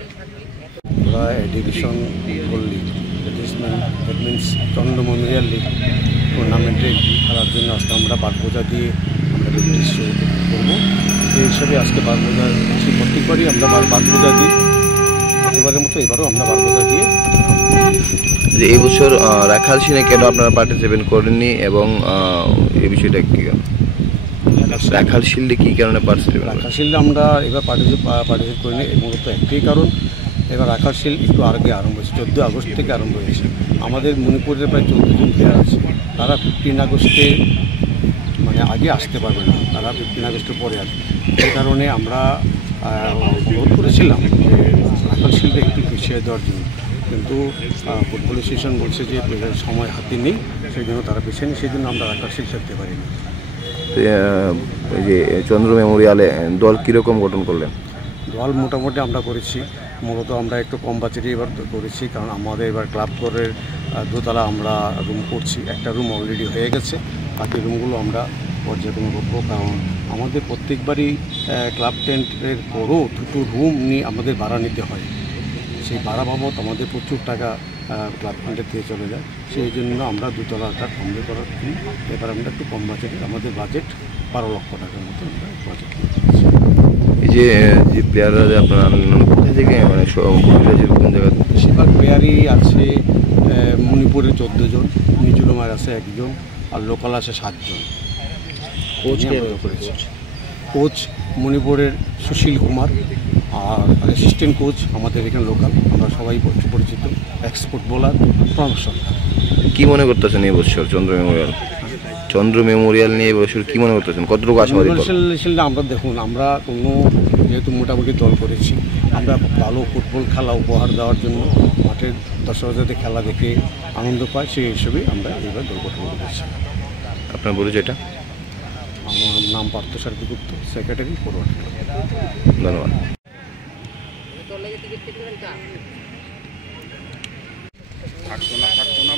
আমরা division football league that means Chandra Memorial league টুর্নামেন্টে খেলার জন্য আজকে আমরা বাগবোঝা দিয়ে আমরা প্র্যাকটিস করবো। সেই হিসাবে আজকে বাগবোঝা প্রত্যেকবারই আমরা বাগবোঝা দিই, এবারের মতো এবারও আমরা বাগবোঝা দিয়ে। এই বছর রাখাল শিলে কেন আপনারা পার্টিসিপেট করেননি এবং এই বিষয়টা কি রাখাল শিল্ডে কী কারণে পার্টিসিপেট? রাখাল শিল্ডে আমরা এবার পার্টিসিপেট করিনি, মূলত একটাই কারণ, এবার রাখাল শিল্ড একটু আগে আরম্ভ হয়েছে, 14 আগস্ট থেকে আরম্ভ হয়েছে। আমাদের মণিপুরের প্রায় 14 জন প্লেয়ার আছে, তারা 15 আগস্টে মানে আগে আসতে পারবে না, তারা 15 আগস্টের পরে আসবে। সেই কারণে আমরা অনুরোধ করেছিলাম যে রাখাল শিল্ডে একটু পিছিয়ে দেওয়ার জন্য, কিন্তু ফুটবল অ্যাসোসিয়েশন বলছে যে সময় হাতে নেই, সেই জন্য তারা পিছিয়ে নেই, সেই জন্য আমরা রাখাল শিল্ড খেলতে পারিনি। এই যে চন্দ্র মেমোরিয়ালে দল কীরকম গঠন করলেন? দল মোটামুটি আমরা করেছি, মূলত আমরা একটু কম বাজেটে এবার করেছি, কারণ আমাদের এবার ক্লাব ঘরের দোতলা আমরা রুম করছি, একটা রুম অলরেডি হয়ে গেছে, বাকি রুমগুলো আমরা পর্যায়ক্রমে করবো। কারণ আমাদের প্রত্যেকবারই ক্লাব টেন্টের পরও দুটো রুম নিয়ে আমাদের ভাড়া নিতে হয়, সেই ভাড়া বাবদ আমাদের প্রচুর টাকা ক্লাব ফান্ডের দিয়ে চলে যায়। সেই জন্য আমরা দোতলাটা কমপ্লিট করার জন্য এবার আমরা একটু কম বাজেটে, আমাদের বাজেট 12 লক্ষ টাকার মতো আমরা বাজেট। এই যে প্লেয়াররা আপনার কোথায় থেকে মানে কোন জায়গা? বেশিরভাগ প্লেয়ারই আছে মণিপুরের 14 জন, মিজোরামের আছে 1 জন, আর লোকাল আছে 7 জন। কোচ মণিপুরের সুশীল কুমার, আর অ্যাসিস্ট্যান্ট কোচ আমাদের এখানে লোকাল, আমরা সবাই পরিচিত এক্স ফুটবলার প্রণব সরকার। কী মনে করতেছেন এই বছর চন্দ্র মেমোরিয়াল নিয়ে এবছর কী মনে করতেছেন, কতটুকু আশাবাদী? আমরা দেখুন, আমরা কোনো যেহেতু মোটামুটি দল করেছি, আমরা ভালো ফুটবল খেলা উপহার দেওয়ার জন্য মাঠের দর্শকরা যাতে খেলা দেখে আনন্দ পায়, সেই হিসেবে আমরা এবার দল গঠন করেছি। আপনার পরিচয়টা? আমার নাম পার্থসারথী গুপ্ত, সেক্রেটারি ফরওয়ার্ড। ধন্যবাদ। থাকতো না